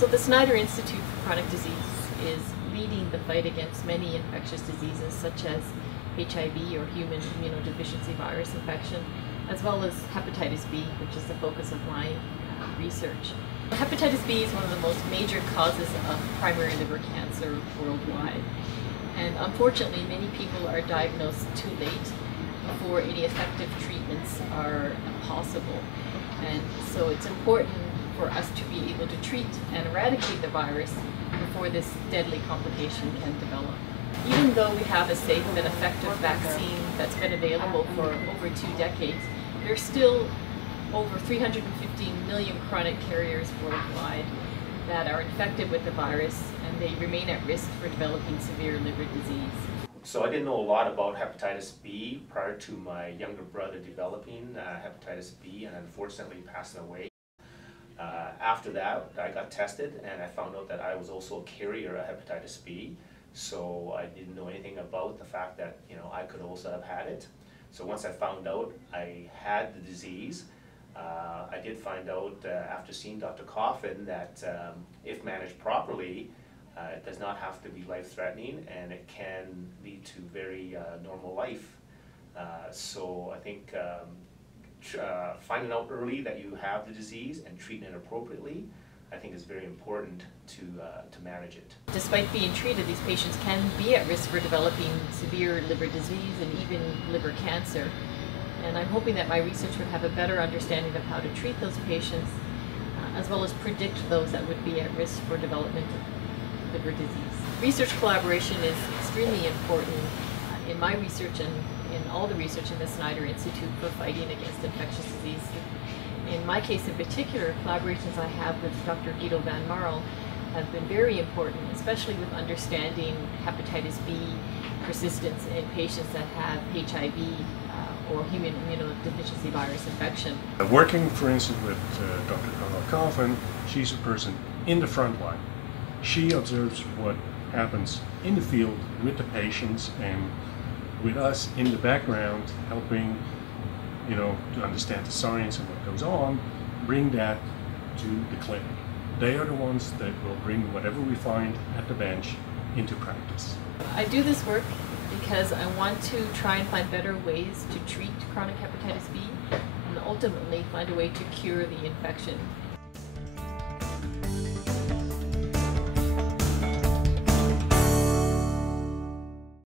So the Snyder Institute for Chronic Disease is leading the fight against many infectious diseases such as HIV or human immunodeficiency virus infection, as well as hepatitis B, which is the focus of my research. Hepatitis B is one of the most major causes of primary liver cancer worldwide. And unfortunately, many people are diagnosed too late before any effective treatments are possible. And so it's important for us to be able to treat and eradicate the virus before this deadly complication can develop. Even though we have a safe and effective vaccine that's been available for over 2 decades, there's still over 350 million chronic carriers worldwide that are infected with the virus, and they remain at risk for developing severe liver disease. So I didn't know a lot about hepatitis B prior to my younger brother developing hepatitis B and unfortunately passing away. After that, I got tested and I found out that I was also a carrier of hepatitis B. So I didn't know anything about the fact that I could also have had it. So once I found out I had the disease, I did find out after seeing Dr. Coffin that if managed properly, it does not have to be life-threatening and it can lead to very normal life. So I think finding out early that you have the disease and treating it appropriately, I think is very important to manage it. Despite being treated, these patients can be at risk for developing severe liver disease and even liver cancer. And I'm hoping that my research would have a better understanding of how to treat those patients, as well as predict those that would be at risk for development of liver disease. Research collaboration is extremely important in my research and in all the research in the Snyder Institute for fighting against infectious disease. In my case in particular, collaborations I have with Dr. Guido van Marl have been very important, especially with understanding hepatitis B persistence in patients that have HIV or human immunodeficiency virus infection. Working, for instance, with Dr. Carla Coffin, she's a person in the front line. She observes what happens in the field with the patients and with us in the background, helping to understand the science and what goes on, bring that to the clinic. They are the ones that will bring whatever we find at the bench into practice. I do this work because I want to try and find better ways to treat chronic hepatitis B and ultimately find a way to cure the infection.